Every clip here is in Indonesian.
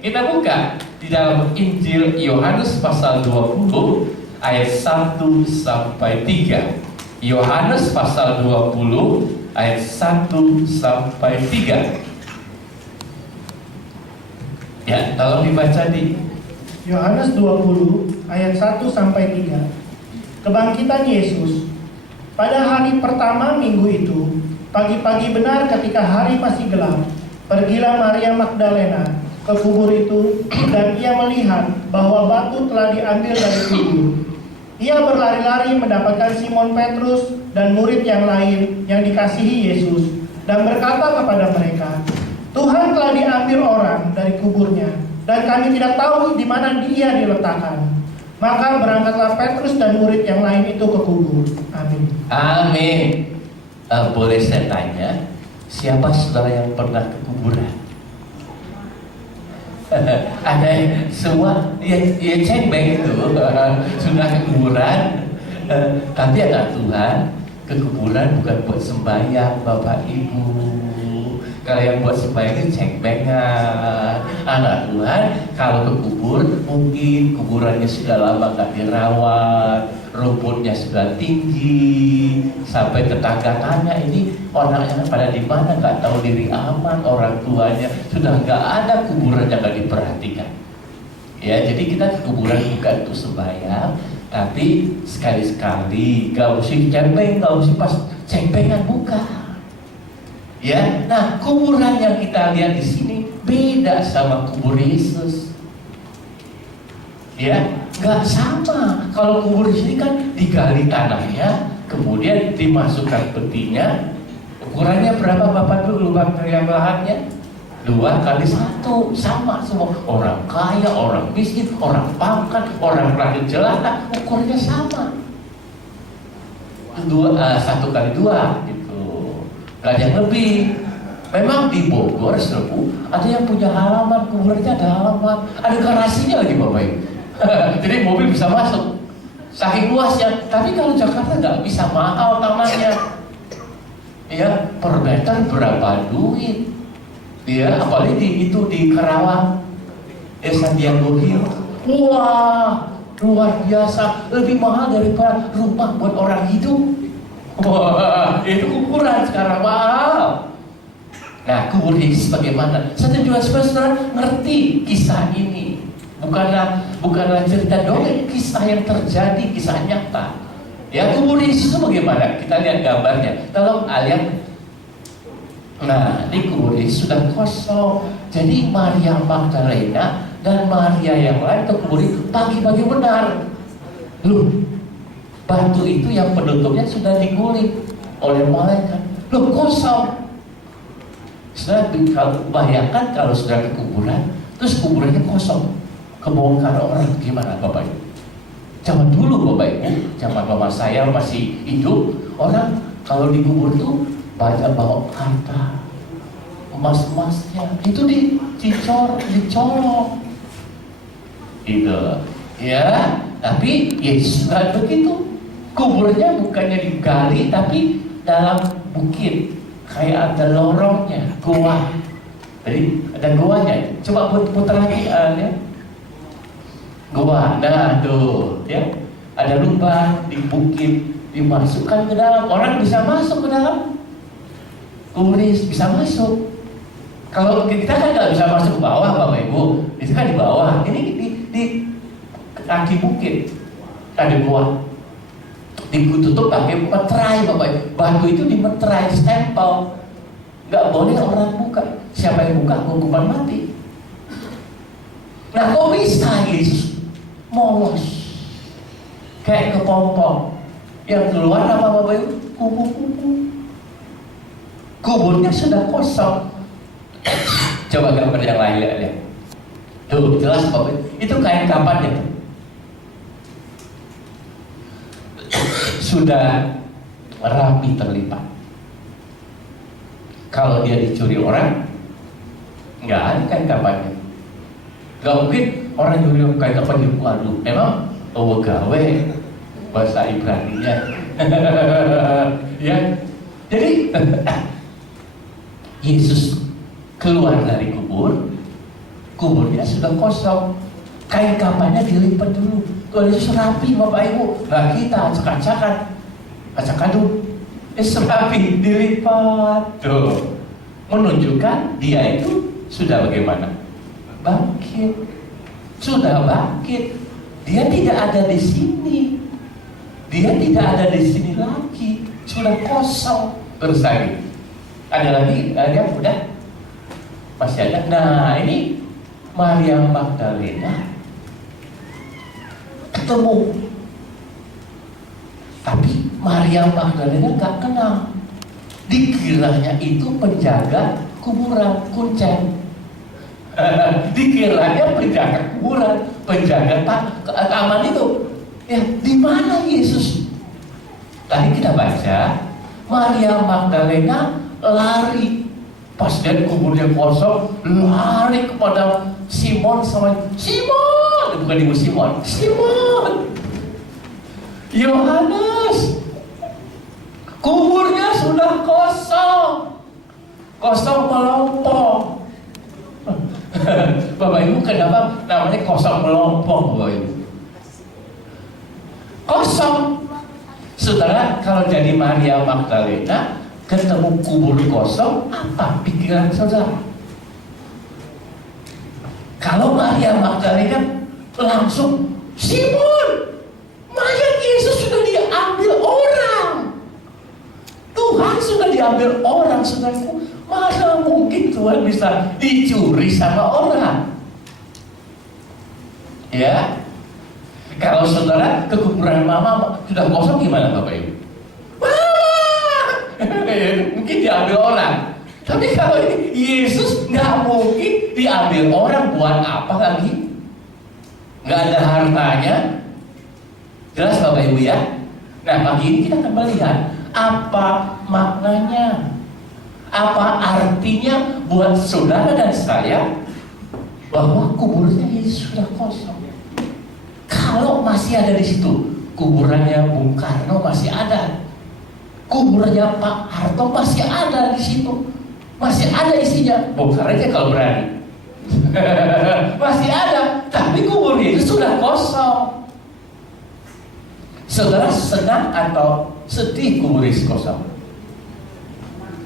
kita buka di dalam Injil Yohanes pasal 20 ayat 1 sampai 3. Yohanes pasal 20 ayat 1 sampai 3. Ya, tolong dibaca di Yohanes 20 ayat 1 sampai 3. Kebangkitan Yesus. Pada hari pertama minggu itu, pagi-pagi benar ketika hari masih gelap, pergilah Maria Magdalena ke kubur itu, dan ia melihat bahwa batu telah diambil dari kubur. Ia berlari-lari mendapatkan Simon Petrus dan murid yang lain yang dikasihi Yesus, dan berkata kepada mereka, "Tuhan telah diambil orang dari kuburnya, dan kami tidak tahu di mana dia diletakkan." Maka berangkatlah Petrus dan murid yang lain itu ke kubur. Amin. Amin. Boleh saya tanya, siapa saudara yang pernah ke kuburan? Ada semua ya cembeng itu sudah ke kuburan, tapi anak Tuhan ke kuburan bukan buat sembahyang Bapak Ibu. Kalau yang buat sembahyang itu cengbengan. Anak Tuhan kalau ke kubur mungkin kuburannya sudah lama nggak dirawat, rumputnya sudah tinggi, sampai tetangga tanya ini orangnya pada di mana, nggak tahu diri aman, orang tuanya sudah nggak ada, kuburannya nggak diperhatikan. Ya, jadi kita ke kuburan bukan untuk sembahyang, tapi sekali-sekali nggak mesti cembeng, nggak mesti pas cembengan, bukan. Ya, nah kuburan yang kita lihat di sini beda sama kubur Yesus. Ya, nggak sama. Kalau kubur di sini kan digali tanahnya, kemudian dimasukkan petinya. Ukurannya berapa Bapak dulu lubang yang lahannya? 2 kali 1, sama semua. Orang kaya, orang miskin, orang pangkat, orang rakyat jelata, ukurnya sama. 1 kali 2 gitu. Gak ada yang lebih. Memang di Bogor, Serbu, ada yang punya halaman, kuburnya ada halaman, ada garasinya lagi Bapak Ibu. Jadi mobil bisa masuk, saking luasnya. Tapi kalau Jakarta nggak bisa, mahal tamannya. Ya, per meter berapa duit? Ya, apalagi itu di Karawang, Sandiago Hill. Wah, luar biasa, lebih mahal daripada rumah buat orang hidup. Wah, itu kuburan sekarang mahal. Nah, kubur Yesus bagaimana? Saya juga saudara ngerti kisah ini. Bukanlah cerita dongeng, kisah yang terjadi, kisah nyata. Ya, kubur Yesus itu bagaimana? Kita lihat gambarnya. Tolong lihat. Nah, di kubur Yesus sudah kosong. Jadi Maria Magdalena dan Maria yang lain ke kubur itu pagi-pagi benar. Loh, batu itu yang penutupnya sudah diguling oleh malaikat. Loh, kosong. Saudara, kalau bayangkan kalau sudah ke kuburan, terus kuburannya kosong, kebongkar orang, gimana Bapak Ibu? Zaman dulu Bapak Ibu, zaman mama saya masih hidup, orang kalau dikubur tuh banyak bawa harta, emas-emasnya, itu dicolong, gitu, ya. Tapi Yesus nggak begitu. Kuburnya bukannya digali, tapi dalam bukit, kayak ada lorongnya, goa. Jadi ada goanya. Coba putar lagi, ya. Goa, nah tuh, ya. Ada lubang di bukit, dimasukkan ke dalam. Orang bisa masuk ke dalam. Kuburis bisa masuk. Kalau kita kan nggak bisa masuk ke bawah, Bapak Ibu. Itu kan di bawah. Ini di kaki bukit ada goa. Ditutup pakai meterai Bapak Ibu. Batu itu dimeterai, stempel. Nggak boleh orang buka. Siapa yang buka hukuman mati. Nah, kok bisa Yesus molos kayak kepompong? Yang keluar apa Bapak Ibu? Kubu-kubu. Kuburnya sudah kosong. Coba gambar yang lain lihat. Tuh, jelas Bapak Ibu. Itu kain kapannya tuh. Sudah rapi terlipat. Kalau dia dicuri orang, nggak ada kain kapannya. Nggak mungkin orang nyuri kain kapan. Waduh, emang gawe bahasa Ibraninya. Ya, jadi Yesus keluar dari kubur, kuburnya sudah kosong. Kain kafannya dilipat dulu. Tuhan Yesus rapi Bapak Ibu. Nah kita acak-acakan, acak-aduk. Rapi dilipat. Tuh. Menunjukkan dia itu sudah bagaimana? Bangkit. Sudah bangkit. Dia tidak ada di sini. Dia tidak ada di sini lagi. Sudah kosong. Terus lagi. Ada lagi? Ada udah? Masih ada. Nah ini Maria Magdalena ketemu, tapi Maria Magdalena gak kenal. Dikiranya itu penjaga kuburan, kuncen. Dikiranya penjaga kuburan, penjaga taman itu. Ya, di mana Yesus? Tadi kita baca Maria Magdalena lari pas lihat kuburnya kosong, lari kepada Simon sama Simon, bukan ibu Simon, Simon, Yohanes, kuburnya sudah kosong, kosong melompong. Bapak Ibu, kenapa namanya kosong melompong, Bapak Ibu? Kosong. Saudara, kalau jadi Maria Magdalena ketemu kubur kosong, apa pikiran saudara? Kalau Maria Magdalena langsung, Simon, mayat Yesus sudah diambil orang. Tuhan sudah diambil orang, saudaraku. Mana mungkin Tuhan bisa dicuri sama orang? Ya, kalau saudara ke kuburan mama sudah kosong, gimana Bapak Ibu? Mungkin diambil orang. Tapi kalau ini Yesus nggak mungkin diambil orang, buat apa lagi? Nggak ada hartanya. Jelas Bapak Ibu ya? Nah pagi ini kita akan melihat apa maknanya, apa artinya buat saudara dan saya bahwa kuburnya Yesus sudah kosong. Kalau masih ada di situ, kuburannya Bung Karno masih ada, kuburannya Pak Harto masih ada di situ, masih ada isinya, bongkar aja kalau berani. Masih ada, tapi kuburnya itu sudah kosong. Saudara senang atau sedih kubur Yesus kosong?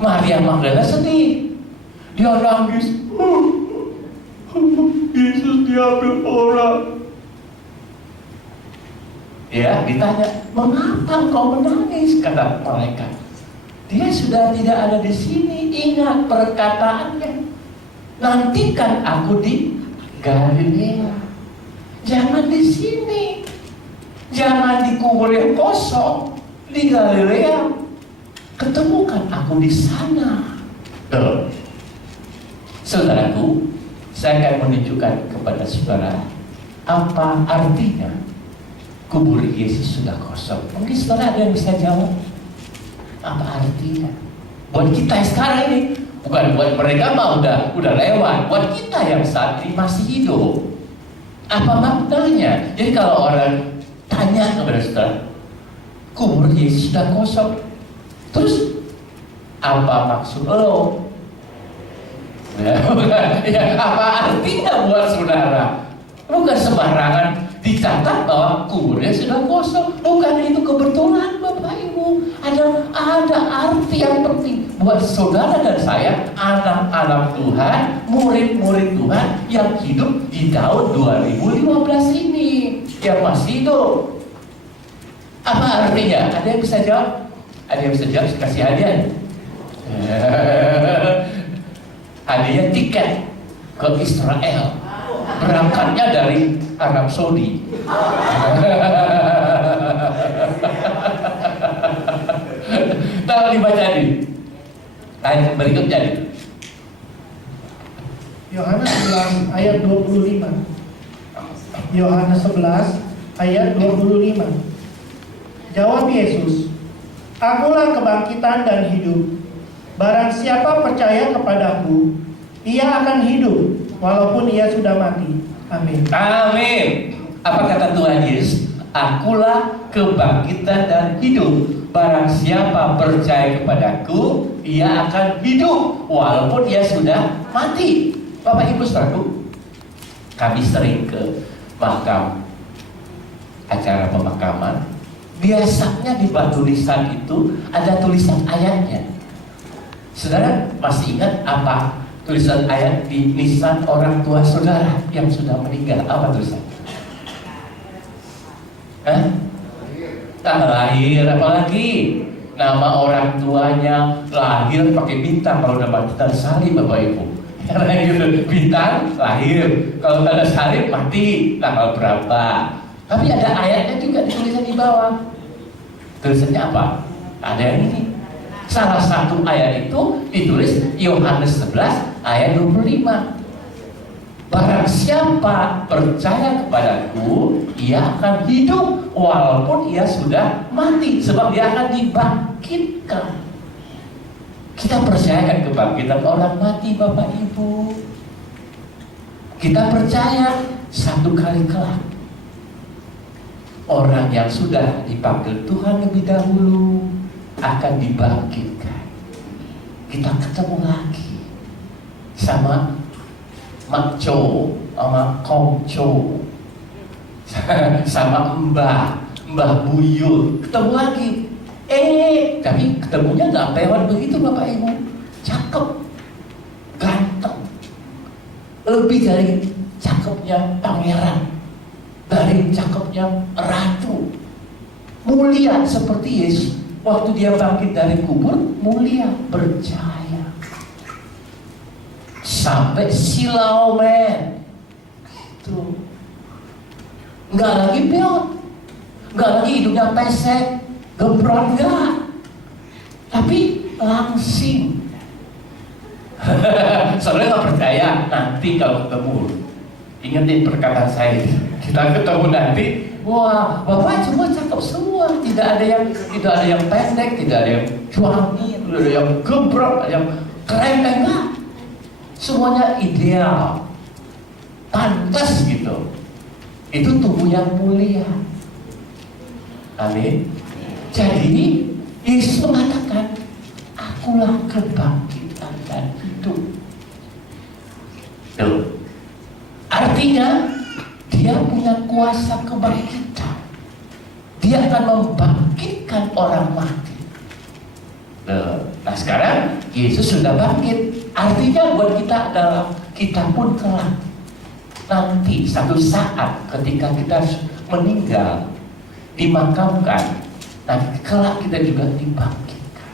Maria Magdalena sedih, dia nangis. Yesus diambil orang. Ya, ditanya, mengapa engkau menangis? Kata malaikat, dia sudah tidak ada di sini. Ingat perkataannya, nantikan aku di Galilea. Jangan di sini, jangan di kubur yang kosong, di Galilea. Ketemukan aku di sana. Tuh. Saudaraku, saya akan menunjukkan kepada saudara apa artinya kubur Yesus sudah kosong. Mungkin saudara ada yang bisa jawab apa artinya buat kita sekarang ini, bukan buat mereka mah udah lewat. Buat kita yang saat ini masih hidup, apa maknanya? Jadi kalau orang tanya kepada saudara, kubur Yesus sudah kosong, terus apa maksud lo? Ya, apa artinya buat saudara? Bukan sembarangan dicatat bahwa kuburnya sudah kosong. Bukan itu kebetulan Bapak Ibu. Ada arti yang penting buat saudara dan saya, anak-anak Tuhan, murid-murid Tuhan yang hidup di tahun 2015 ini, yang masih hidup. Apa artinya? Ada yang bisa jawab? Ada yang bisa jawab? Kasih hadiah. Hadiah tiket ke Israel. Berangkatnya dari Arab Saudi. Tahu dibaca di ayat berikutnya nih. Yohanes 11 ayat 25. Yohanes 11 ayat 25. Jawab Yesus, akulah kebangkitan dan hidup. Barang siapa percaya kepadaku, ia akan hidup walaupun ia sudah mati. Amin. Amin. Apa kata Tuhan Yesus? Akulah kebangkitan dan hidup. Barang siapa percaya kepadaku, ia akan hidup walaupun ia sudah mati. Bapak Ibu saudaraku, Kami sering ke makam, acara pemakaman. Biasanya di batu nisan itu ada tulisan ayatnya. Saudara masih ingat apa tulisan ayat di nisan orang tua saudara yang sudah meninggal? Apa tulisan? Tanggal lahir, apalagi nama orang tuanya, lahir pakai bintang. Kalau nama kita salib, Bapak Ibu, karena gitu, bintang lahir. Kalau tanda salib mati tanggal berapa. Tapi ada ayatnya juga dituliskan di bawah. Tulisannya apa? Ada yang ini. Salah satu ayat itu ditulis Yohanes 11 ayat 25. Barang siapa percaya kepadaku, ia akan hidup walaupun ia sudah mati, sebab dia akan dibangkitkan. Kita percaya kebangkitan orang mati, Bapak Ibu. Kita percaya satu kali kelak orang yang sudah dipanggil Tuhan lebih dahulu akan dibangkitkan. Kita ketemu lagi sama Mak Co, sama Kong Co, sama Mbah Buyut, ketemu lagi. Tapi ketemunya nggak pewat begitu, Bapak Ibu. Cakep, ganteng, lebih dari cakepnya pangeran, dari cakepnya ratu, mulia seperti Yesus. Waktu dia bangkit dari kubur, mulia, bercahaya. Sampai silau, men. Gitu. Nggak lagi peot, nggak lagi hidupnya pesek, gembrot, enggak. Tapi langsing. Soalnya nggak percaya, nanti kalau ketemu, ingetin perkataan saya. Kita ketemu nanti, wah, Bapak cuma cakep semua, tidak ada yang pendek, tidak ada yang cuangi, tidak ada yang gembrot, ada yang keren, enggak. Semuanya ideal, pantas gitu. Itu tubuh yang mulia. Amin. Jadi Yesus mengatakan, akulah kebangkitan dan hidup. Tuh. Artinya dia punya kuasa kebangkitan. Dia akan membangkitkan orang mati. Nah sekarang Yesus sudah bangkit. Artinya buat kita adalah kita pun kelak nanti satu saat ketika kita meninggal, dimakamkan, nanti kelak kita juga dibangkitkan.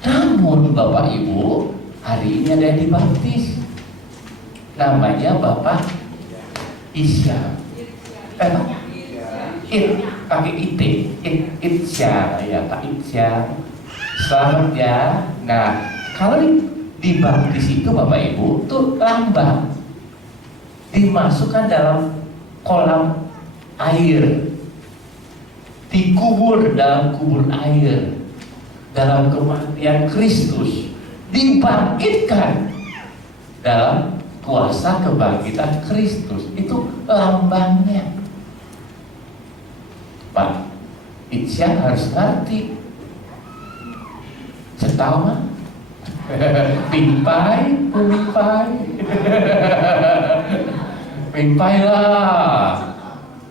Namun Bapak Ibu, hari ini ada yang dibaptis. Namanya Bapak Isya. Pakai Itya ya, Pak Itya. Selamat ya. Nah, kalau dibaptis itu Bapak Ibu tuh lambang, dimasukkan dalam kolam air, dikubur dalam kubur air, dalam kematian Kristus, dibangkitkan dalam kuasa kebangkitan Kristus. Itu lambangnya. Pak Itya harus ngerti. Setawa pimpai lah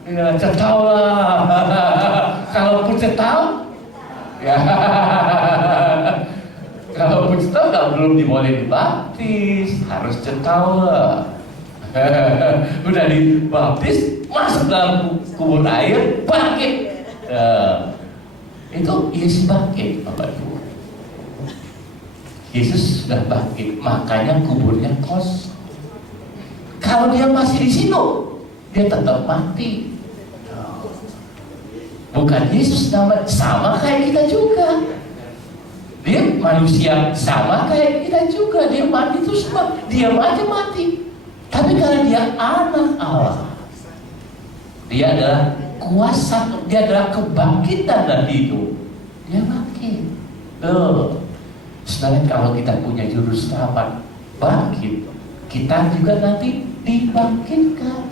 ya, cetau lah. Kalaupun cetau ya, kalaupun cetau belum diboleh dibaptis, harus cetau lah. Udah dibaptis, masuk dalam kubur air, bangkit. Itu Yesus bangkit, Bapak Ibu. Yesus sudah bangkit, makanya kuburnya kosong. Kalau dia masih di situ, dia tetap mati. Bukan Yesus sama kayak kita juga. Dia manusia sama kayak kita juga. Dia mati itu semua, dia aja mati. Tapi karena dia anak Allah, dia adalah kuasa, dia adalah kebangkitan dan hidup. Dia bangkit. Sebenarnya kalau kita punya juru selamat bangkit, kita juga nanti dibangkitkan.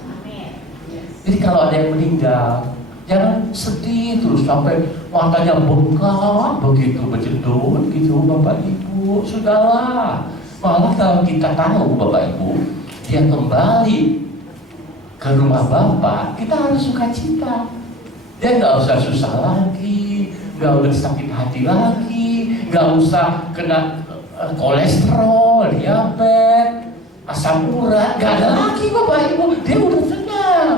Jadi kalau ada yang meninggal, jangan sedih terus sampai matanya bengkak begitu, berjedut gitu, Bapak Ibu. Sudahlah. Malah kalau kita tahu, Bapak Ibu, dia kembali ke rumah Bapa, kita harus sukacita. Dia nggak usah susah lagi, nggak usah sakit hati lagi, nggak usah kena kolesterol, diabetes, asam urat, nggak ada lagi Bapak Ibu. Dia udah tenang.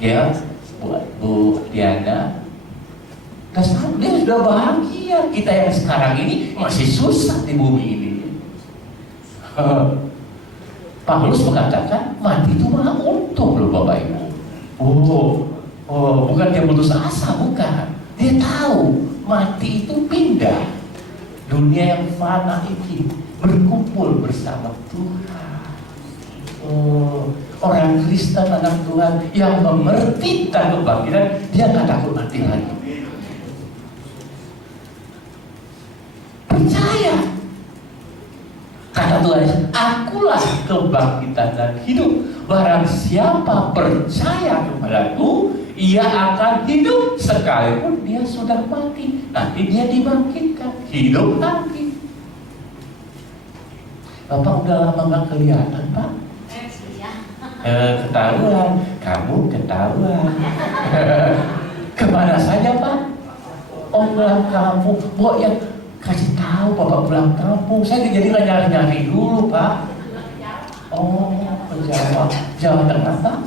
Ya, buat Bu Diana, dia sudah bahagia. Kita yang sekarang ini masih susah di bumi ini. Paulus mengatakan mati itu malah untung loh Bapak Ibu. Bukan dia putus asa, bukan. Dia tahu mati itu pindah. Dunia yang fana ini berkumpul bersama Tuhan. Orang Kristen, anak Tuhan yang mengerti tentang kebangkitan, dia nggak takut mati lagi. Percaya. Kata Tuhan, akulah kebangkitan dan hidup. Barang siapa percaya kepadaku, ia akan hidup sekalipun dia sudah mati. Nanti dia dibangkitkan, hidup lagi. Bapak udah lama nggak kelihatan, Pak? Ketahuan, kamu ketahuan. Kemana saja, Pak? Oh, pulang kampung. Bok yang kasih tahu Bapak pulang kampung. Saya jadi nggak nyari-nyari dulu, Pak. Oh, ke Jawa, Jawa Tengah, Pak.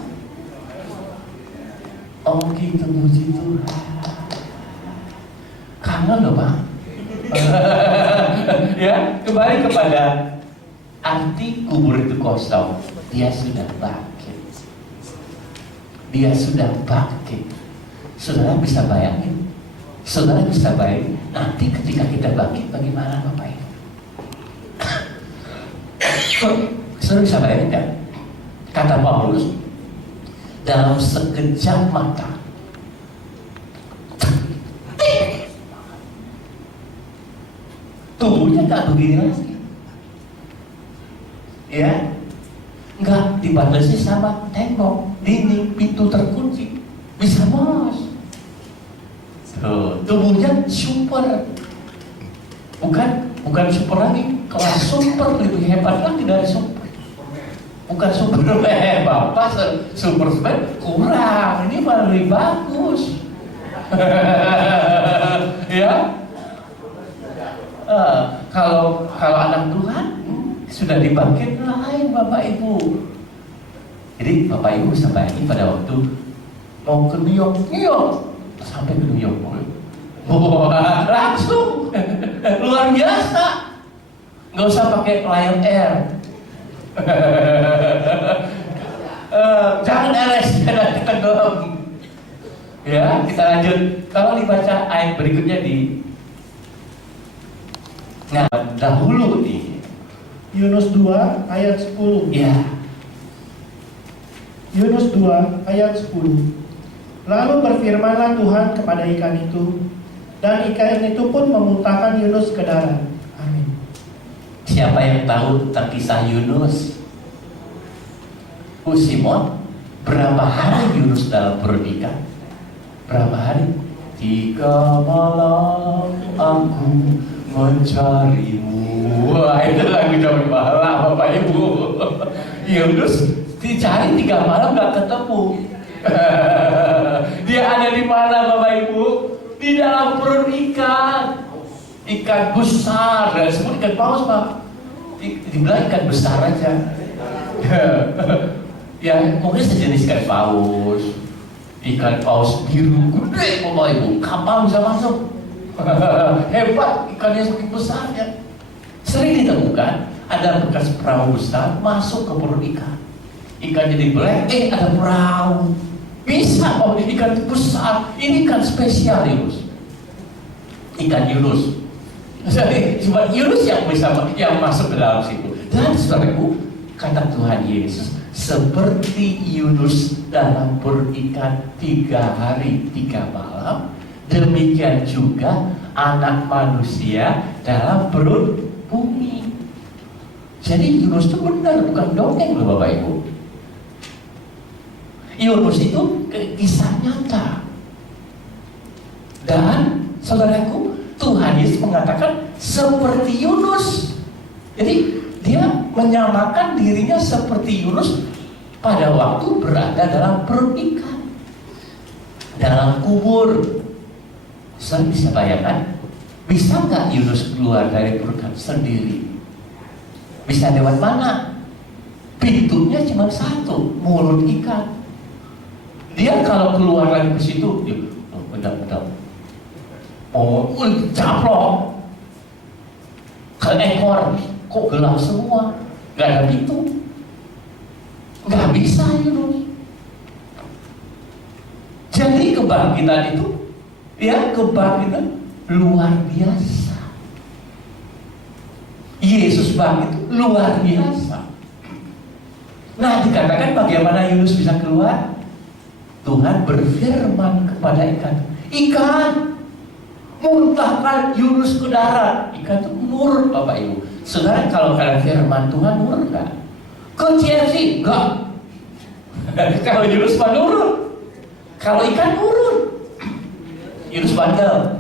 Oh, gitu, puji Tuhan. Kangen loh, Pak. Ya, kembali kepada arti kubur itu kosong. Dia sudah bangkit. Dia sudah bangkit. Saudara bisa bayangin? Saudara bisa bayangin nanti ketika kita bangkit bagaimana Bapak Ibu? Saudara bisa bayangin kan? Kata Paulus, dalam sekejap mata tubuhnya nggak begini lagi, ya, nggak dibatasi sama tembok, dinding, pintu terkunci, bisa bos. Tubuhnya super, bukan super lagi, kelas super lebih hebat lagi dari super. Bukan Superman, Bapak Superman kurang, ini malah lebih bagus. Ya, kalau anak Tuhan sudah dibangkit lain Bapak Ibu. Jadi Bapak Ibu bisa bayangin pada waktu mau ke New York, sampai ke New York, langsung luar biasa, nggak usah pakai Lion Air. Jangan LS, nanti tenggelam. Ya, kita lanjut. Kalau dibaca ayat berikutnya dahulu nih. Yunus 2 ayat 10. Ya. Yunus 2 ayat 10. Lalu berfirmanlah Tuhan kepada ikan itu, dan ikan itu pun memuntahkan Yunus ke darat. Amin. Siapa yang tahu tentang kisah Yunus? Simon, berapa hari Yunus dalam perut ikan? Berapa hari? 3 malam aku mencarimu. Wah, itu lagu zaman bahala Bapak Ibu. Yunus dicari 3 malam gak ketemu. Dia ada di mana Bapak Ibu? Di dalam perut ikan. Ikan besar, dan disebut ikan paus, Pak. Dibilang ikan besar aja. Ya, mungkin sejenis ikan paus. Ikan paus biru gede Bapak Ibu, kapal bisa masuk. Hebat, ikannya semakin besar ya. Sering ditemukan ada bekas perahu besar masuk ke perut ikan. Ikan jadi belek, ada perahu. Bisa, ikan besar. Ini ikan spesial Yunus. Ikan Yunus. Jadi cuma Yunus yang bisa yang masuk ke dalam situ. Dan saudaraku, kata Tuhan Yesus, seperti Yunus dalam perut ikan 3 hari 3 malam, demikian juga anak manusia dalam perut bumi. Jadi Yunus itu benar, bukan dongeng loh Bapak Ibu. Yunus itu kisah nyata. Dan saudaraku, Tuhan Yesus mengatakan seperti Yunus. Jadi dia menyamakan dirinya seperti Yunus pada waktu berada dalam perut ikan, dalam kubur. Saudara bisa bayangkan, bisa nggak Yunus keluar dari perut ikan sendiri? Bisa lewat mana? Pintunya cuma satu, mulut ikan. Dia kalau keluar lagi ke situ, benar-benar caplok ke ekor, kok gelap semua, nggak ada pintu, nggak bisa Yunus. Jadi kebangkitan itu, ya kebangkitan luar biasa. Yesus bangkit luar biasa. Nah, dikatakan bagaimana Yunus bisa keluar? Tuhan berfirman kepada ikan, ikan, muntahkan Yunus ke darat. Ikan itu nurut, Bapak Ibu. Sekarang kalau kalian firman Tuhan nurut nggak? Ke CFC enggak. Kalau Yunus mah nurut. Kalau ikan nurut. Yunus bandel.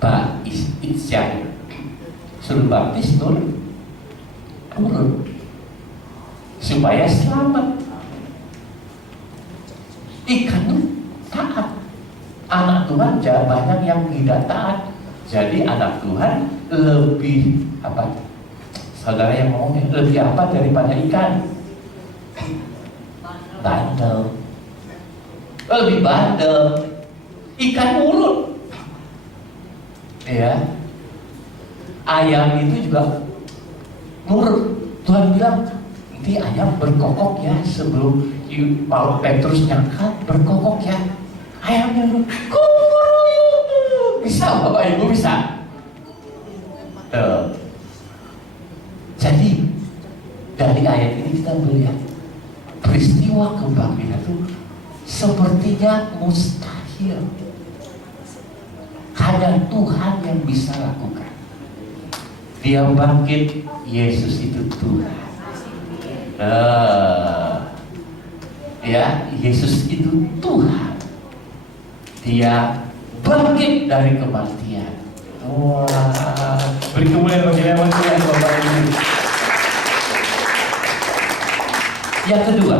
Pak Isyak suruh baptis nurut supaya selamat. Ikan taat. Anak Tuhan banyak yang tidak taat. Jadi anak Tuhan lebih apa? Saudara yang ngomongnya lebih apa daripada ikan? Bandel. Lebih bandel. Ikan nurut. Ya. Ayam itu juga nurut. Tuhan bilang, nanti ayam berkokok ya sebelum Paul Petrus nyangka berkokok ya. Ayamnya nurut. Bisa Bapak Ibu bisa. Jadi dari ayat ini kita melihat peristiwa kebangkitan itu sepertinya mustahil. Hanya Tuhan yang bisa lakukan. Dia bangkit, Yesus itu Tuhan. Ya, Yesus itu Tuhan. Dia bangkit dari kematian. Wah, beri kemuliaan bagi nama Tuhan, Bapak Ibu. Yang kedua,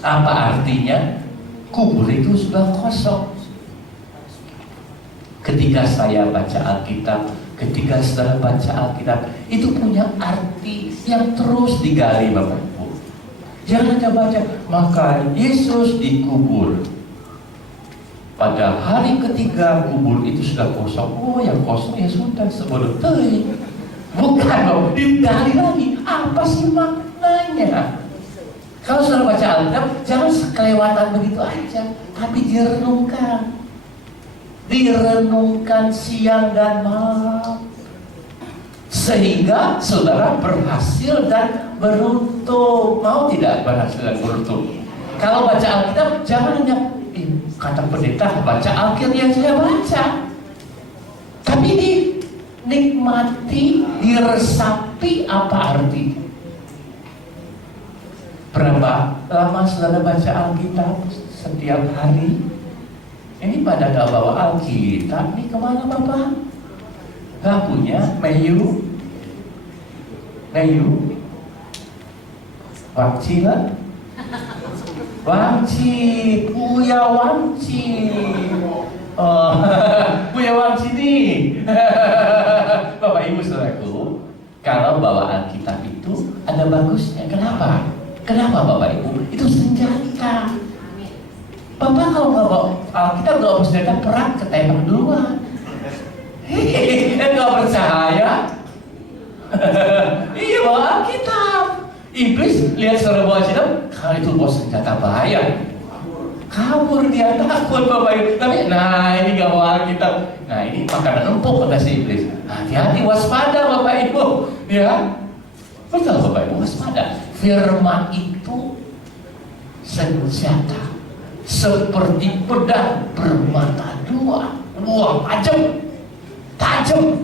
apa artinya kubur itu sudah kosong? Ketika saya baca Alkitab, ketika saudara baca Alkitab, itu punya arti yang terus digali, Bapak Ibu. Jangan hanya baca, maka Yesus dikubur. Pada hari ketiga kubur itu sudah kosong. Oh, yang kosong ya sudah sebelum teri. Bukan loh, digali lagi. Apa sih maknanya? Kalau saudara baca Alkitab, jangan sekelewatan begitu aja, tapi direnungkan. Direnungkan siang dan malam, sehingga saudara berhasil dan beruntung. Mau tidak berhasil dan beruntung? Kalau baca Alkitab, jangan hanya kata pendeta baca Alkitab yang saya baca, tapi dinikmati, diresapi apa arti. Berapa lama saudara baca Alkitab setiap hari? Ini pada gak bawa Alkitab, nih kemana Bapak? Gak punya, Mayu, Wangci lah, Wangci, Buya Wangci, Buya Wangci nih. Bapak Ibu saudaraku, kalau bawa Alkitab itu ada bagusnya. Kenapa? Kenapa Bapak Ibu? Itu senjata. Bapak kalau nggak bawa Alkitab, nggak bawa senjata perang, ketembak duluan. Nggak percaya? Iya, bawa Alkitab. Iblis lihat saudara bawa Alkitab, kalau itu bawa senjata bahaya. Kabur dia, takut Bapak Ibu. Tapi, nah ini nggak bawa Alkitab. Nah ini makanan empuk kata si iblis. Hati-hati, waspada Bapak Ibu. Ya, betul Bapak Ibu, waspada. Firman itu senjata. Seperti pedang bermata dua, tajam,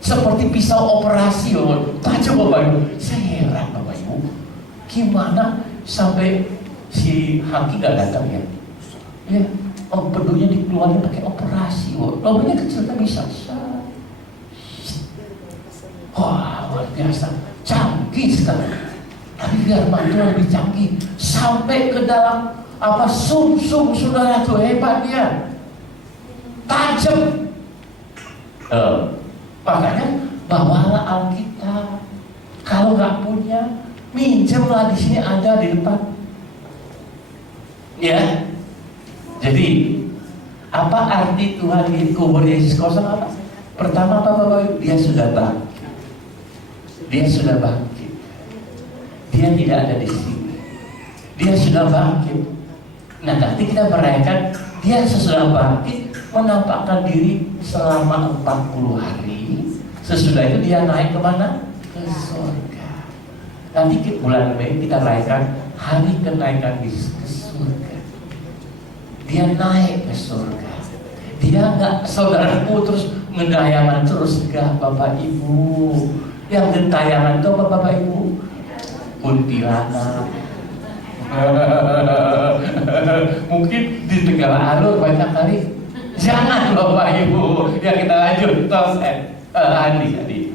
seperti pisau operasi, tajam Bapak Ibu. Saya heran Bapak Ibu, gimana sampai si Haki gak datang ya? Ya, pedunya dikeluarin pakai operasi, lubangnya kecil kan bisa. Wah, luar biasa, canggih sekali. Tapi firman Tuhan lebih canggih, sampai ke dalam sum-sum saudara tuh hebatnya, tajam. Makanya bawalah Alkitab. Kalau nggak punya, minjemlah, di sini ada di depan. Ya, jadi apa arti Tuhan di kubur Yesus kosong apa? Pertama apa Bapak Ibu? Dia sudah bangkit. Dia sudah bangkit. Dia tidak ada di sini. Dia sudah bangkit. Nah, nanti kita merayakan dia sesudah bangkit, menampakkan diri selama 40 hari. Sesudah itu dia naik kemana? Ke surga. Nanti bulan Mei kita rayakan hari kenaikan Yesus ke surga. Dia naik ke surga. Dia nggak, saudaraku, terus ngentayangan terus, enggak Bapak Ibu. Yang gentayangan itu apa Bapak Ibu? Kuntilanak. Mungkin di Tegala Alur banyak kali. Jangan Bapak Ibu. Ya, kita lanjut. Tos Andi.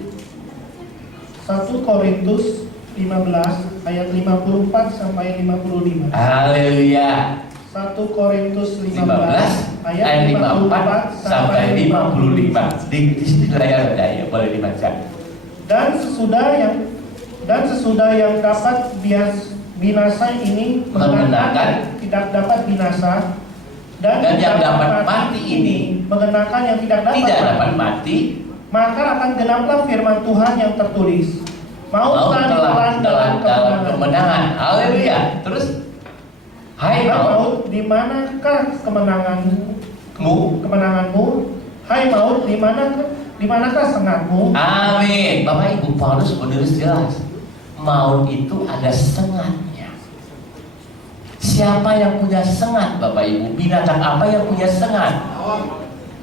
1 Korintus 15 ayat 54 sampai 55. Haleluya. 1 Korintus 15 ayat 54 sampai 55. Di sini layar ada ya, boleh dibaca. Dan sesudah yang dapat binasa ini mengenakan tidak dapat binasa, dan yang dapat mati ini mengenakan yang tidak dapat mati, maka akan genaplah firman Tuhan yang tertulis, maut telah dalam kemenangan. Haleluya. Terus, hai maut, di manakah kemenanganmu? Hai maut, di manakah sengatmu? Amin. Bapak Ibu, Paulus menulis jelas, maut itu ada sengatnya. Siapa yang punya sengat Bapak Ibu? Binatang apa yang punya sengat?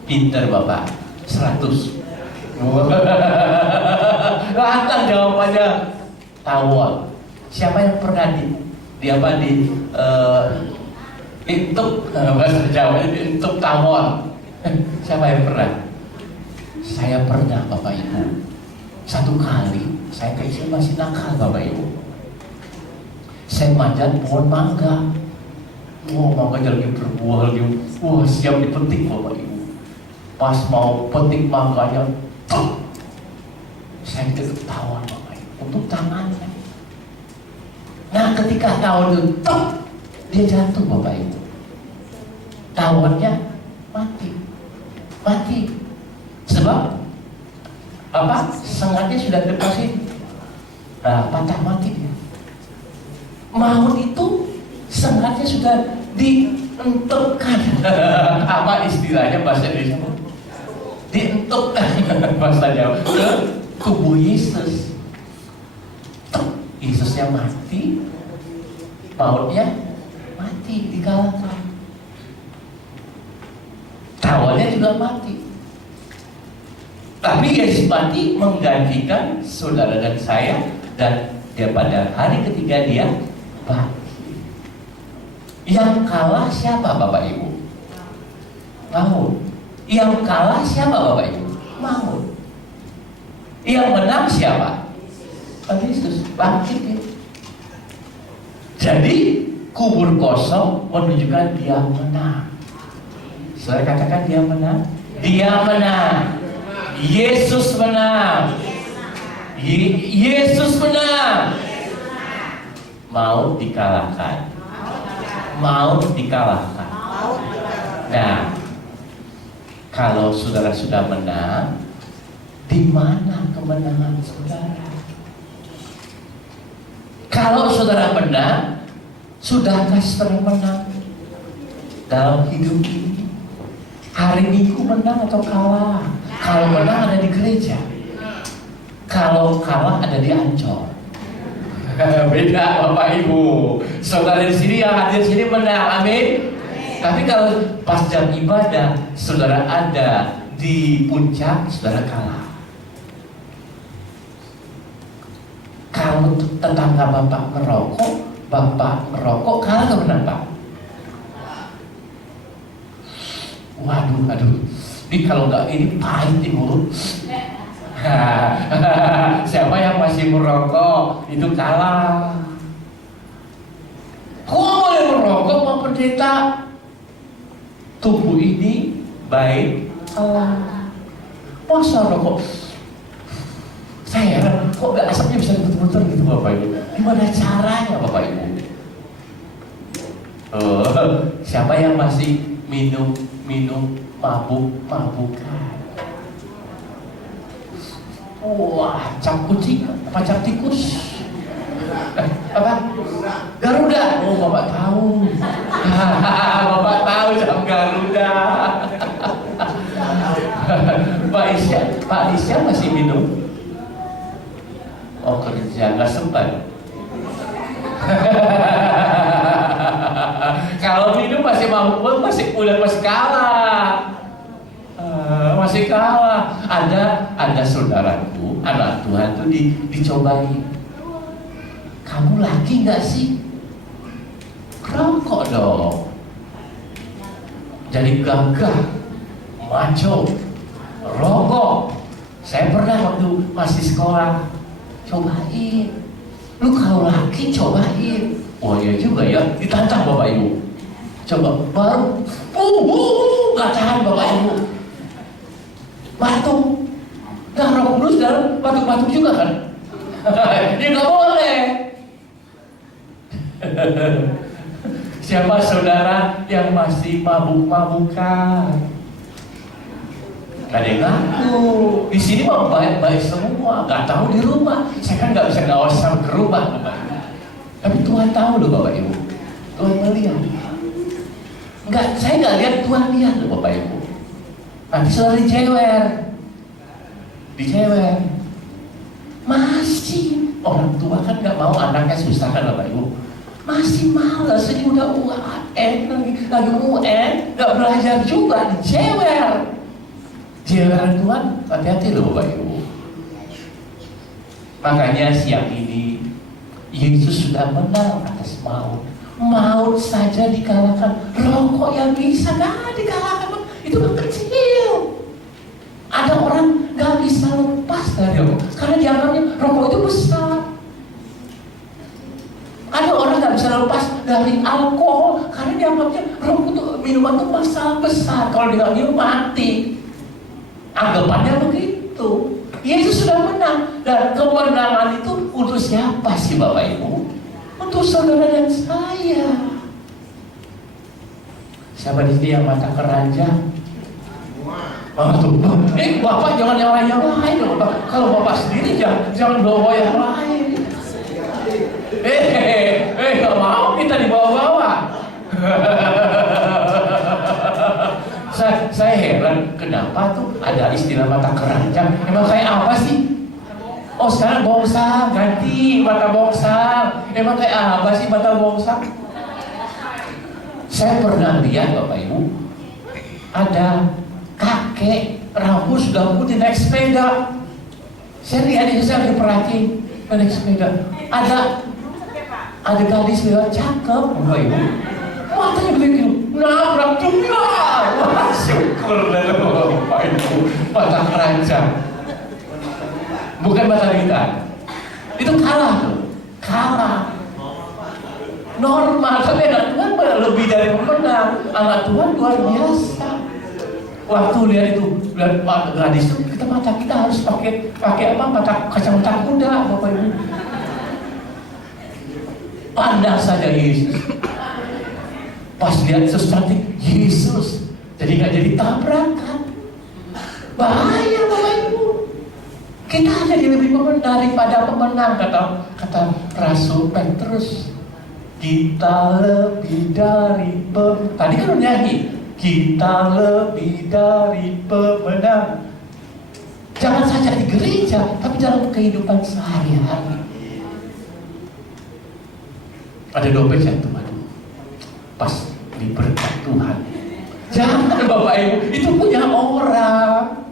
Pinter Bapak, 100. Lantas jawabannya tawon. Siapa yang pernah intuk bahasa Jawa intuk tawon? Siapa yang pernah? Saya pernah Bapak Ibu. Satu kali saya kecil masih nakal Bapak Ibu. Saya manjat pohon mangga. Mangganya lagi berbuah lagi. Wah, siap dipetik Bapak Ibu. Pas mau petik mangganya, saya ketahuan Bapak Ibu untuk tangannya. Nah, ketika tawon itu dia jatuh Bapak Ibu. Tawonnya mati. Sebab sengatnya sudah deposit, patah mati dia. Maut itu sengatnya sudah dientukkan. Apa istilahnya bahasa Indonesia? Dientukkan bahasa Jawa ke tubuh Yesus. Yesusnya mati, mautnya mati, dikalahkan. Tawonnya juga mati. Tapi Yesus mati menggantikan saudara dan saya, dan dia pada hari ketiga dia bangkit. Yang kalah siapa Bapak Ibu? Maut. Yang kalah siapa Bapak Ibu? Maut. Yang menang siapa? Yesus bangkit ya. Jadi kubur kosong menunjukkan dia menang. Saudara katakan dia menang. Dia menang. Yesus menang. Yesus menang. Maut dikalahkan. Maut dikalahkan. Nah, kalau saudara sudah menang, di mana kemenangan saudara? Kalau saudara menang, sudahkah saudara menang dalam hidup ini? Hari Minggu menang atau kalah? Kalau menang ada di gereja, kalau kalah ada di Ancol. Beda Bapak Ibu. Saudara di sini yang hadir di sini menang, amin. Tapi kalau pas jam ibadah saudara ada di puncak, saudara kalah. Kalau tetangga bapak merokok kalah atau menang Pak? Waduh. Ini kalau nggak ini pahit di mulut. Siapa yang masih merokok itu kalah. Kok boleh merokok Pak Pendeta? Tubuh ini baik Allah. Masa rokok? Saya heran, kok gak asapnya bisa muter-muter gitu Bapak Ibu? Gimana caranya Bapak Ibu? Siapa yang masih minum mabuk-mabukan? Wah, cap kucing apa cap tikus? Apa? Garuda. Oh, Bapak tahu. Bapak tahu cap Garuda. Pak Isya masih minum? Oh, kerja nggak sempat. Kalau minum masih mabuk, masih kalah. Masih kalah. Ada saudaraku, anak Tuhan tuh dicobain. Kamu laki nggak sih? Rokok dong. Jadi gagah, maco, rokok. Saya pernah waktu masih sekolah cobain. Lu kalau laki cobain. Oh iya juga ya, ditantang Bapak Ibu. Coba baru, nggak tahan Bapak Ibu. Batuk, nggak rokok dulu sekarang batuk-batuk juga kan? Ya nggak boleh. Siapa saudara yang masih mabuk-mabukan? Gak ada yang ngaku. Di sini mah baik-baik semua. Gak tahu di rumah. Saya kan gak bisa ngawasi sampai ke rumah, Bapak Ibu. Tapi Tuhan tahu loh Bapak Ibu. Tuhan melihat. Saya gak lihat, Tuhan lihat loh Bapak Ibu. Nanti sudah dicewer. Masih orang tua kan gak mau anaknya susah kan Bapak Ibu. Masih malas, ini udah UN lagi UN, gak belajar juga, dicewer. Jeweran Tuhan, hati-hati loh Bapak Ibu. Makanya siang ini Yesus sudah menang atas maut. Maut saja dikalahkan, rokok yang bisa gak dikalahkan, itu kan kecil. Ada orang gak bisa lepas dari rokok karena dianggapnya rokok itu besar. Ada orang gak bisa lepas dari alkohol karena dianggapnya rokok itu minuman itu masalah besar. Kalau dia minum mati. Anggapannya begitu. Yesus sudah menang. Dan kemenangan itu untuk siapa sih Bapak Ibu? Untuk saudara dan saya. Siapa di sini yang mata keranjang? Bapak jangan yang lain loh. Kalau Bapak sendiri jangan bawa yang lain. Gak mau kita dibawa-bawa. Saya heran kenapa tuh ada istilah mata keranjang. Emang kayak apa sih? Oh sekarang bongsang, ganti mata bongsang. Emang kayak apa sih mata bongsang? Saya pernah lihat Bapak Ibu, ada kakek rambut sudah putih naik sepeda. Saya lihat itu, saya diperhatiin naik sepeda. Ada gadis lewat cakep Bapak Ibu, matanya begitu, nabrak juga. Wah syukur dah Bapak Ibu, mata keranjang. Bukan mata kita. Itu kalah tuh, kalah. Normal, tapi anak Tuhan lebih dari pemenang. Anak Tuhan luar biasa. Waktu lihat itu, lihat gadis itu, mata kita harus pakai apa? Kacamata kuda Bapak Ibu. Pandang saja Yesus. Pas lihat sesuatu Yesus, jadi nggak jadi tabrakan. Bahaya Bapak Ibu. Kita jadi lebih pemenang daripada pemenang, kata Rasul Petrus. Kita lebih dari tadi kan nyanyi. Kita lebih dari pemenang. Jangan saja di gereja, tapi dalam kehidupan sehari-hari. Ada dompet jatuh, pas diberkat Tuhan. Jangan Bapak Ibu, itu punya orang.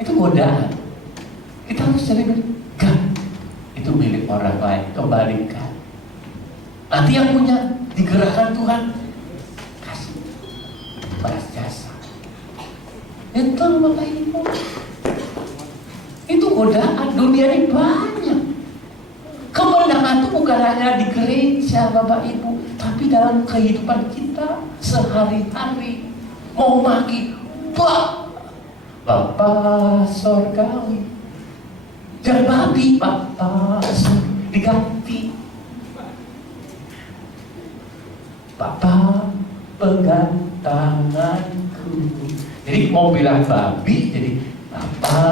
Itu godaan. Kita harus cari enggak. Itu milik orang lain, kembalikan. Nanti yang punya digerakkan Tuhan, kasih balas jasa. Itu Bapak Ibu. godaan dunia ini banyak. Kemenangan itu bukan hanya di gereja Bapak Ibu, tapi dalam kehidupan kita sehari-hari. Mau maki, Bapa sorgawi, jangan babi, Bapa diganti. Bapa pegang tanganku. Jadi mau bilang babi, jadi Bapa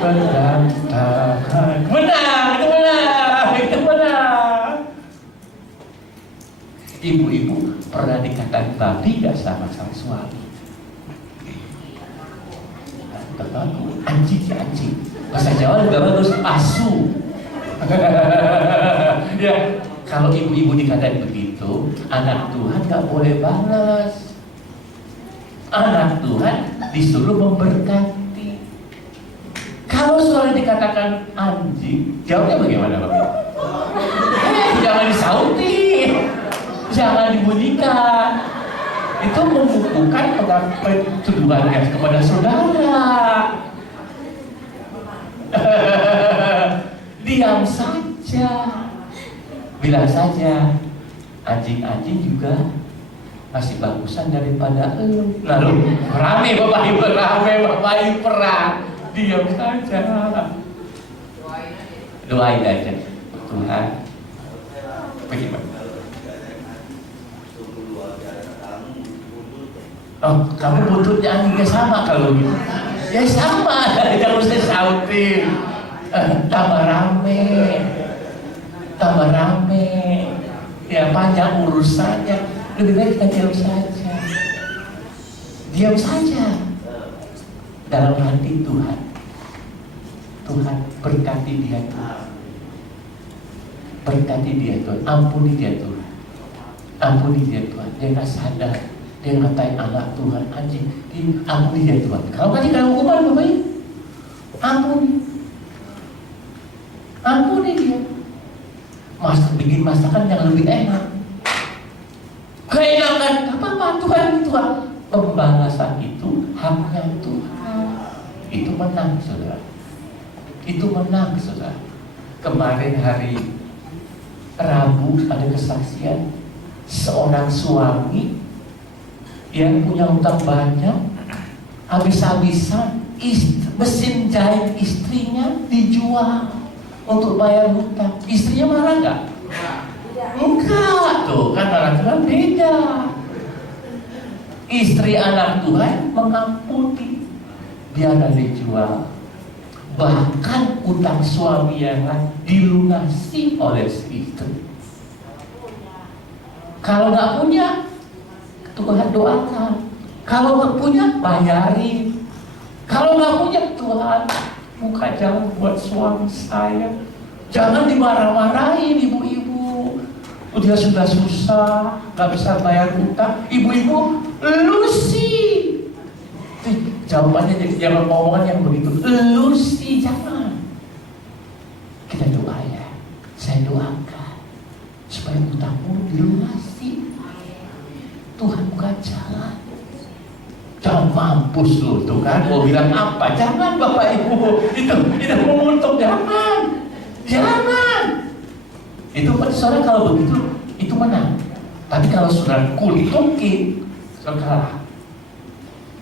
pegang tanganku. Menang, itu menang, itu menang. Ibu-ibu pernah dikatakan babi gak sama sang suami? Anjing. Bahasa Jawa juga bagus, asu. Ya, kalau ibu-ibu dikatain begitu, anak Tuhan gak boleh balas. Anak Tuhan disuruh memberkati. Kalau soalnya dikatakan anjing, jawabnya bagaimana Bapak? Jangan disauti, jangan dibunyikan. Itu membukukan tuduhannya kepada saudara. Diam saja, bilang saja, anjing-anjing juga masih bagusan daripada elu. Lalu rame Bapak Ibu perang. Diam saja, doain aja Tuhan. Bagaimana? Oh, kamu buntutnya anjingnya sama kalau gitu. Ya sama, jangan mesti sautin. Tambah rame. Ya panjang urusannya. Lebih baik kita diam saja. Dalam hati Tuhan berkati dia Tuhan. Berkati dia Tuhan. Ampuni dia Tuhan. Dia nggak sadar. Dia ngatain anak Tuhan anjing. Ampuni dia Tuhan. Kalau kasih kena hukuman Bapak Ibu, ampuni dia. Bikin masakan yang lebih enak. Keenakan apa Tuhan. Pembalasan itu haknya Tuhan. Itu menang saudara. Kemarin hari Rabu ada kesaksian seorang suami yang punya utang banyak, habis-habisan mesin jahit istrinya dijual untuk bayar hutang. Istrinya marah nggak? Enggak, tuh kan anak Tuhan beda. Istri anak Tuhan mengampuni, biarlah dijual. Bahkan utang suami yang lain dilunasi oleh si istri. Kalau nggak punya, Tuhan doakan. Kalau nggak punya, bayarin. Kalau nggak punya, Tuhan buka jalan buat suami saya. Jangan dimarah-marahin ibu-ibu. Dia sudah susah, nggak bisa bayar utang. Ibu-ibu, elusi. Jawabannya jadi jangan omongan yang begitu. Elusi, jangan. Kita doa ya. Saya doakan supaya utangmu dilunasi. Tuhan buka jalan. Jangan mampus lu tuh kan. Mau bilang apa? Jangan Bapak Ibu. Itu mengutuk. Jangan. Itu saudara kalau begitu itu menang. Tapi kalau saudara kulitukin, saudara kalah.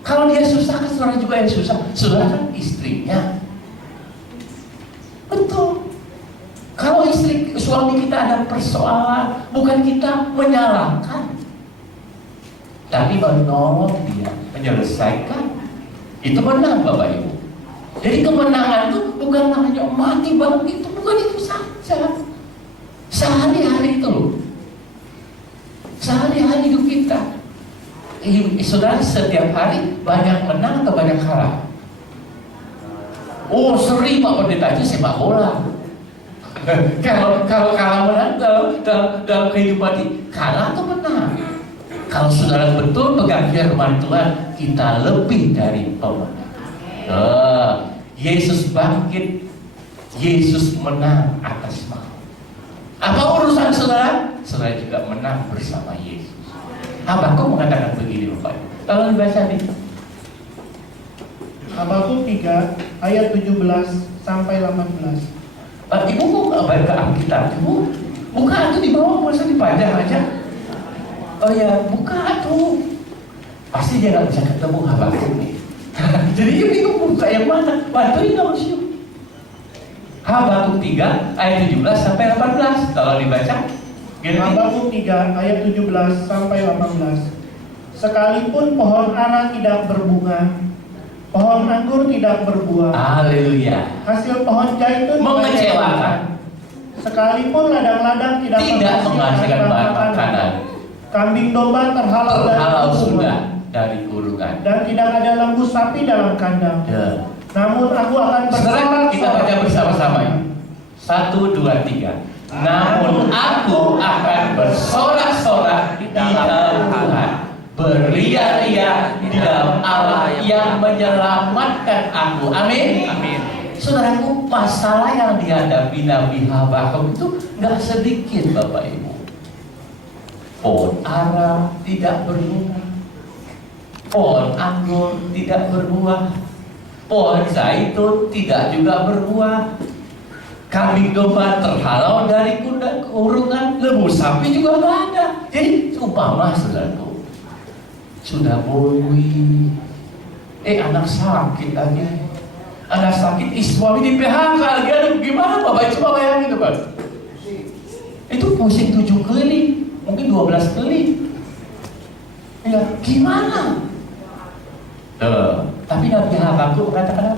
Kalau dia susah kan saudara juga yang susah. Saudara kan istrinya. Betul. Kalau suami kita ada persoalan, bukan kita menyalahkan, tapi menolong dia menyelesaikan. Itu menang Bapak Ibu. Jadi kemenangan itu bukan hanya mati bang itu, bukan itu saja. Sehari-hari itu loh. Sehari-hari hidup kita. Saudara setiap hari banyak menang atau banyak kalah? Oh sering Pak Pendeta itu sepak bola. Kalau kalah menang dalam kehidupan ini, kalah atau menang? Kalau saudara betul pegang firman Tuhan, kita lebih dari pemenang. Yesus bangkit, Yesus menang atas maut. Apa urusan saudara? Saudara juga menang bersama Yesus. Habakuk mengatakan begini Bapak. Tolong dibaca nih. Habakuk 3 ayat 17 sampai 18. Ibu kok nggak baca Alkitab? Ibu buka tuh di bawah, masa dipajang aja? Oh ya, buka tuh. Pasti dia nggak bisa ketemu Habakuk nih. Jadi dia bingung buka yang mana. Bantuin dong Syuk. Habakuk 3 ayat 17 sampai 18. Kalau dibaca gini. Habakuk 3 ayat 17 sampai 18. Sekalipun pohon ara tidak berbunga, pohon anggur tidak berbuah, Haleluya. hasil pohon zaitun Mengecewakan. sekalipun ladang-ladang tidak Menghasilkan bahan makanan. kambing domba terhalau Terhalau dari sudah kurungan, dari kurungan. dan tidak ada lembu sapi dalam kandang. Ya. Namun aku akan Sekarang kita baca bersorak-sorak. bersama-sama ya. 1, 2, 3. Namun aku akan bersorak-sorak di dalam Tuhan, berria-ria di dalam Allah yang menyelamatkan aku. Amin. Amin. Saudaraku, masalah yang dihadapi Nabi Habakuk itu nggak sedikit, Bapak Ibu. Pohon ara tidak berbuah, pohon anggur tidak berbuah, pohon zaitun tidak juga berbuah, kambing domba terhalau dari kurungan, lembu sapi juga nggak ada. Jadi umpama saudaraku sudah bui, anak sakit lagi, anak sakit, suami di PHK lagi, aduh gimana Bapak? Coba bayangin Bapak, itu pusing 7 kali, mungkin 12 kali, ya gimana? Tapi Nabi Habakuk mengatakan